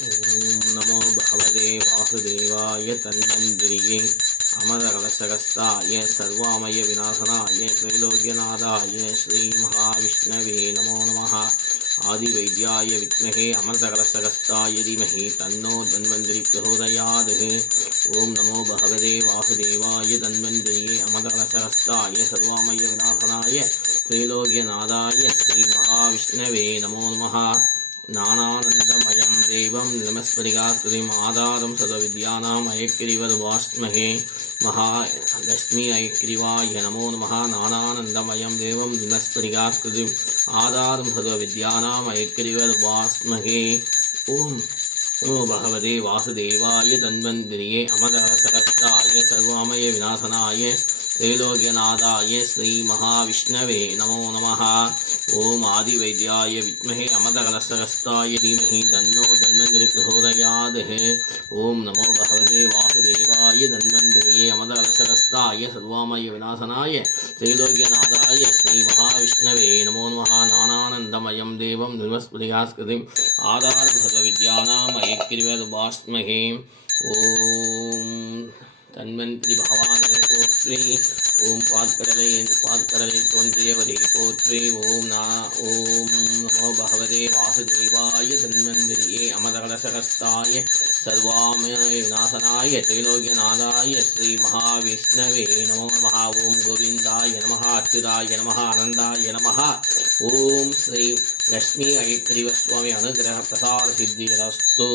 ஓம் நமோ பகவதே வாசுதேவாய தன்வந்திரியே அமரகலசகஸ்தாய சர்வாமய விநாசனாய த்ரைலோக்யநாதாய ஸ்ரீ மகாவிஷ்ணவே நமோ நமः ஆதிவைத்யாய வித்மஹே அமரகலசகஸ்தாய தீமஹி தன்னோ தன்வந்திரி பிரசோதயாத். ஓம் நமோ பகவதே வாசுதேவாய தன்வந்திரியே அமரகலசகஸ்தாய சர்வாமய விநாசனாய த்ரைலோக்யநாதாய ஸ்ரீ மகாவிஷ்ணவே நமோ நமः. ஞானானந்தமயம் தேவம் நிலமஸ்மரிகாஸ்கிருதிம் ஆதாரம் சர்வவித்யானாம் அயக்கிரிவதுபாஸ்மஹே மகாலக்ஷ்மி ஐக்கிரிவாய நமோ நமः. ஞானானந்தமயம் தேவம் நிலமஸ்மரிகாஸ்கிருதிம் ஆதாரம் சர்வவித்யானாம் அயக்கிரிவதுபாஸ்மஹே. ஓம் நமோ பகவதே வாசுதேவாய தன்வந்திரியே அமரகலசகஸ்தாய சர்வாமய விநாசனாய த்ரைலோக்யநாதாய ஸ்ரீ மகாவிஷ்ணவே நமோ நமः. ஓம் ஆதிவைத்யாய வித்மஹே அமரகலசகஸ்தாய தீமஹி தன்னோ தன்வந்திரி பிரசோதயாத். ஓம் நமோ பகவதே வாசுதேவாய தன்வந்திரியே அமரகலசகஸ்தாய சர்வாமய விநாசனாய த்ரைலோக்யநாதாய ஸ்ரீ மகாவிஷ்ணவே நமோ நமः. ஞானானந்தமயம் தேவம் நிர்மஸ்மரியாஸ்கிருதிம் ஆதாரம் சர்வவித்யானாம் அயக்கிரிவதுபாஸ்மஹே. ஓம் தன்வந்திரி பகவானே போற்றி. ஓம் பாற்கடலை தோன்றியவரே போற்றி. ஓம் நமோ பகவதே வாசுதேவாய தன்வந்திரியே அமரகலசகஸ்தாய சர்வாமய விநாசனாய த்ரைலோக்யநாதாய ஸ்ரீ மகாவிஷ்ணவே நமோ நமः. ஓம் கோவிந்தாய நமः, அச்சுதாய நமः, ஆனந்தாய நமः. ஓம் ஸ்ரீ லக்ஷ்மி ஐக்கிரிவஸ்வாமி அனுகிரக பிரசார சித்திரஸ்து.